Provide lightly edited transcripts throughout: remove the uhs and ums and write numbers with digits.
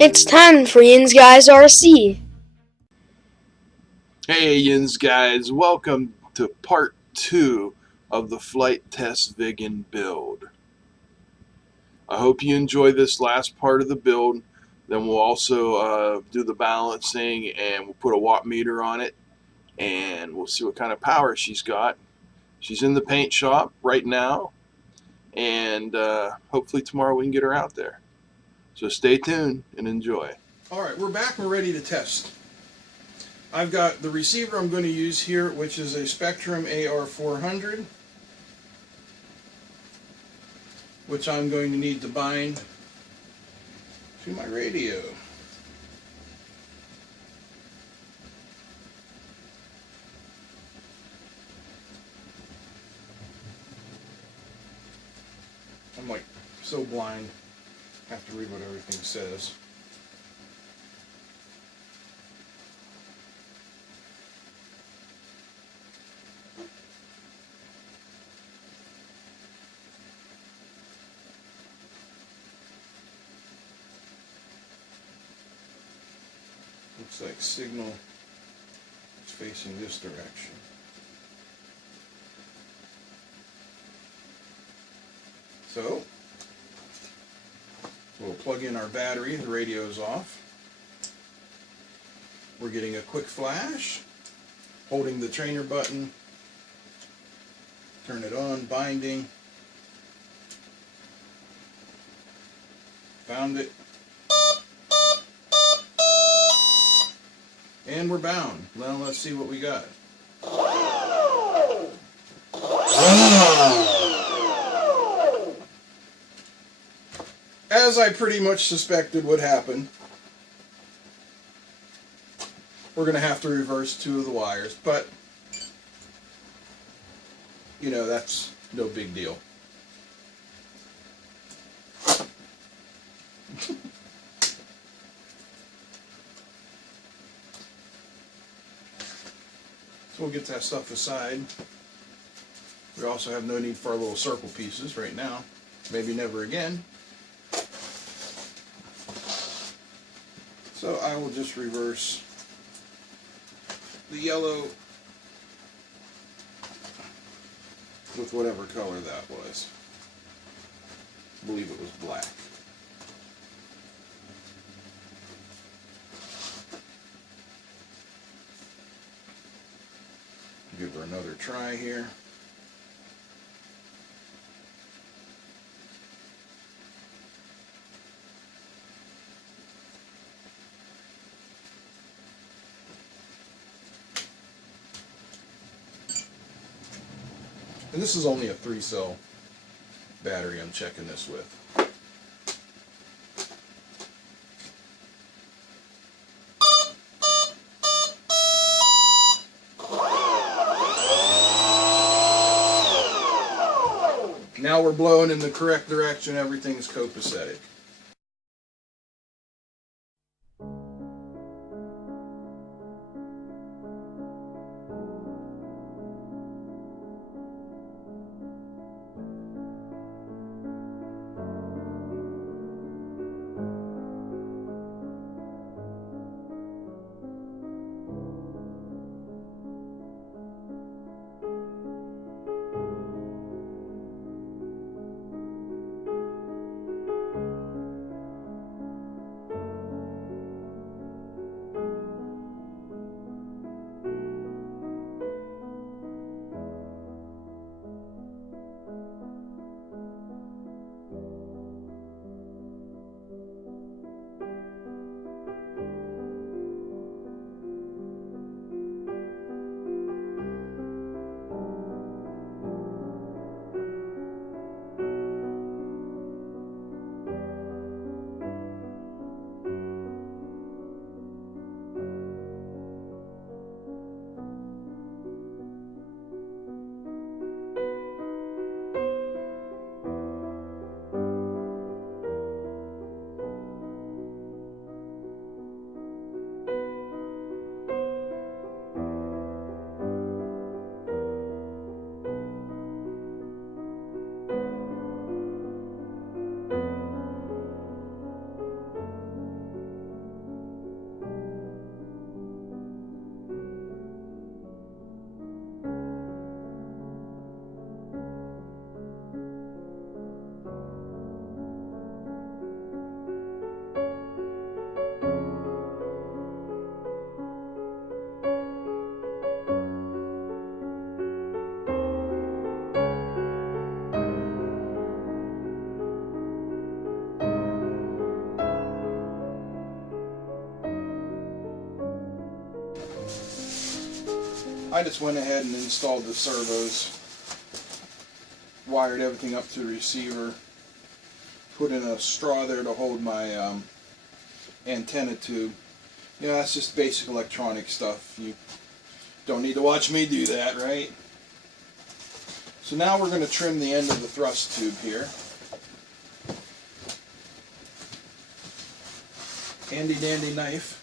It's time for Yinz Guys RC. Hey Yinz guys, welcome to part 2 of the flight test Viggen build. I hope you enjoy this last part of the build. Then we'll also do the balancing and we'll put a watt meter on it and we'll see what kind of power she's got. She's in the paint shop right now and hopefully tomorrow we can get her out there. So stay tuned and enjoy. Alright, we're back and we're ready to test. I've got the receiver I'm going to use here, which is a Spectrum AR400, which I'm going to need to bind to my radio. I'm like so blind, I have to read what everything says. Looks like signal is facing this direction. So, we'll plug in our battery, the radio is off. We're getting a quick flash, holding the trainer button, turn it on, binding, found it, and we're bound. Now let's see what we got. As I pretty much suspected would happen, we're going to have to reverse 2 of the wires, but you know, that's no big deal. So we'll get that stuff aside. We also have no need for our little circle pieces right now. Maybe never again. So I will just reverse the yellow with whatever color that was. I believe it was black. Give her another try here. And this is only a 3-cell battery I'm checking this with. Now we're blowing in the correct direction, everything's copacetic. I just went ahead and installed the servos, wired everything up to the receiver, put in a straw there to hold my antenna tube. You know, that's just basic electronic stuff. You don't need to watch me do that, right? So now we're going to trim the end of the thrust tube here. Handy dandy knife.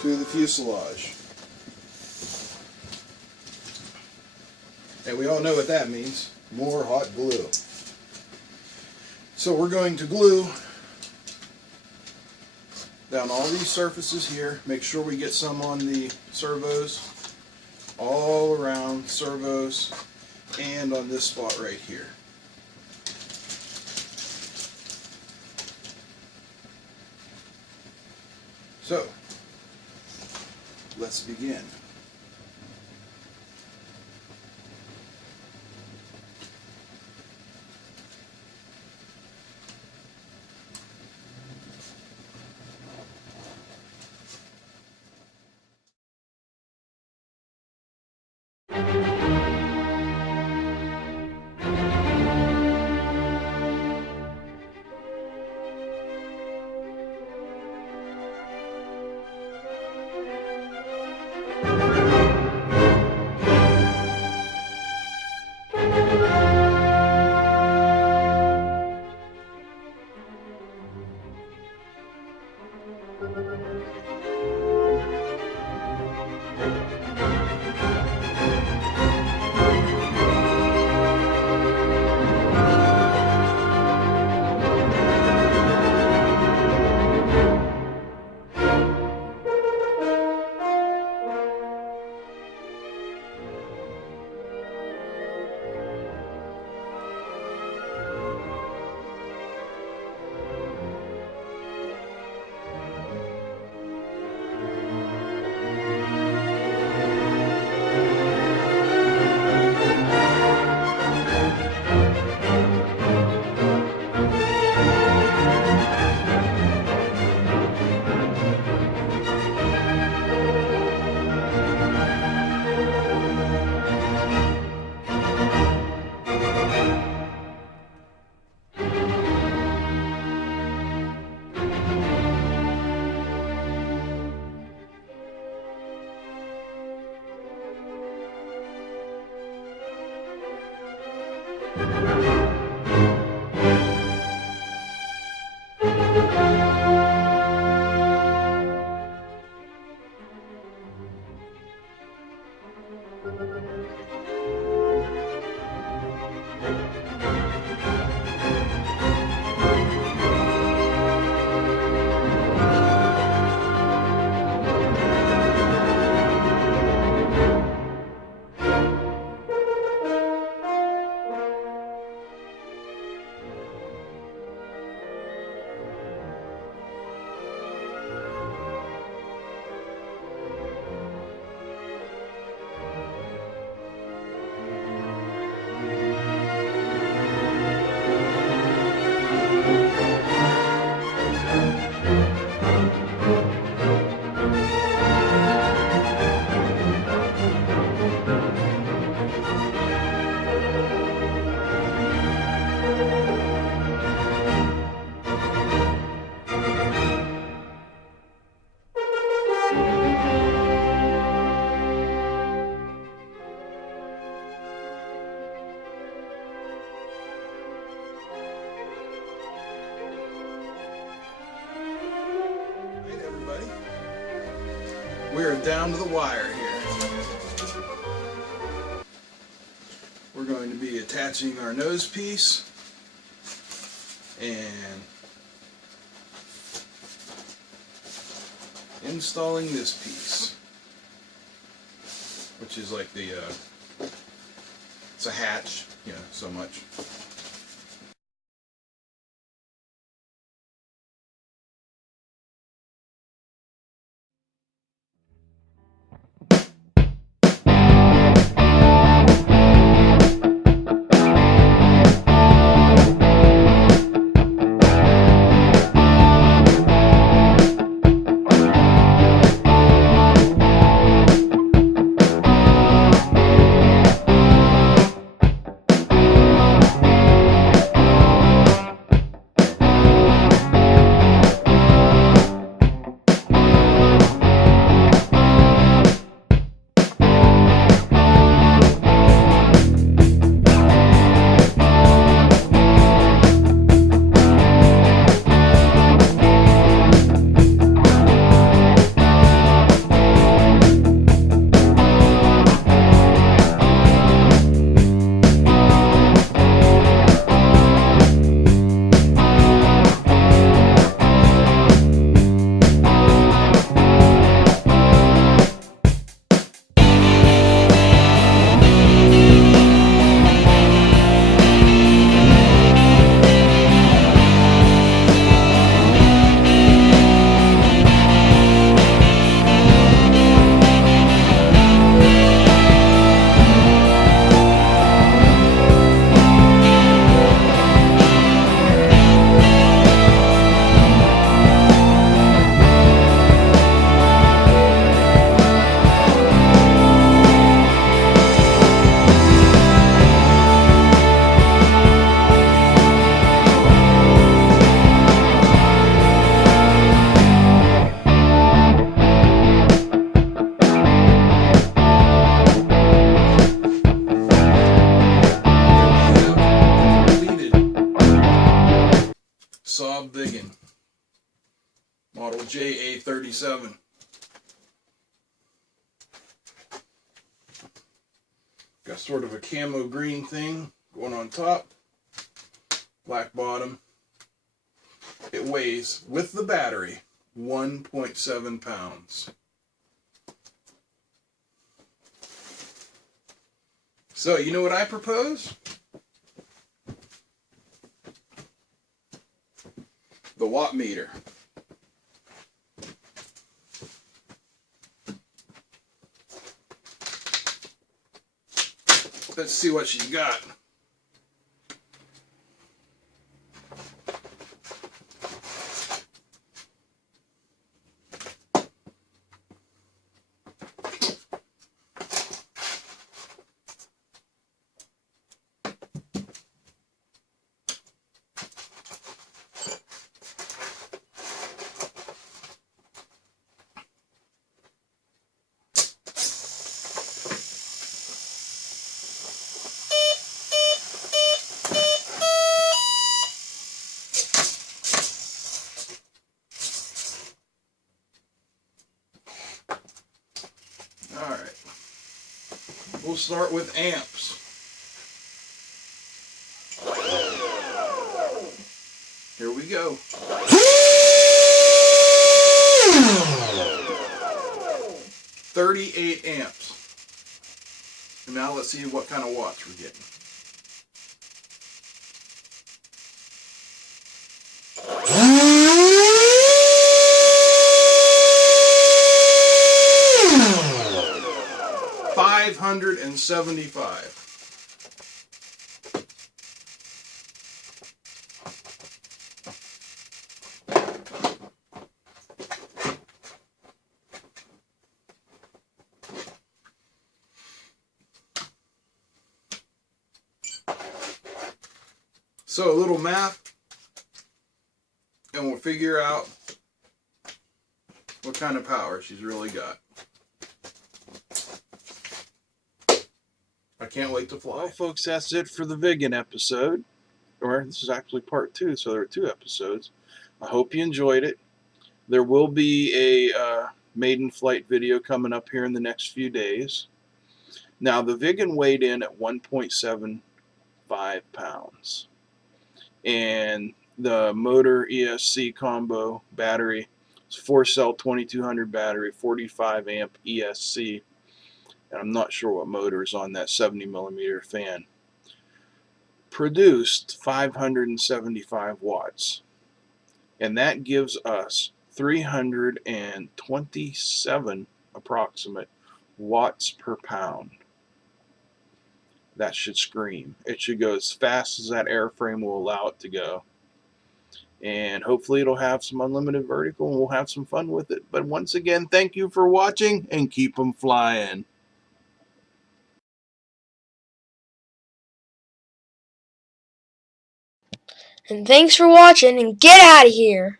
To the fuselage. And we all know what that means. More hot glue. So we're going to glue down all these surfaces here. Make sure we get some on the servos, all around servos, and on this spot right here. So, let's begin. we're down to the wire here. We're going to be attaching our nose piece and installing this piece, which is like the it's a hatch, so much. Viggen, model JA37. Got sort of a camo green thing going on top, black bottom. It weighs, with the battery, 1.7 pounds. So, you know what I propose? The watt meter. Let's see what she's got. Alright, we'll start with amps. Here we go. 38 amps. And now let's see what kind of watts we're getting. $575. So a little math, and we'll figure out what kind of power she's really got. I can't wait to fly. Well, folks, that's it for the Viggen episode. Or this is actually part 2, so there are 2 episodes. I hope you enjoyed it. There will be a maiden flight video coming up here in the next few days. Now, the Viggen weighed in at 1.75 pounds. And the motor ESC combo battery is 4-cell 2200 battery, 45 amp ESC. And I'm not sure what motor is on that 70 millimeter fan. Produced 575 watts. And that gives us 327 approximate watts per pound. That should scream. It should go as fast as that airframe will allow it to go. And hopefully it'll have some unlimited vertical and we'll have some fun with it. But once again, thank you for watching and keep them flying. And thanks for watching, and get out of here!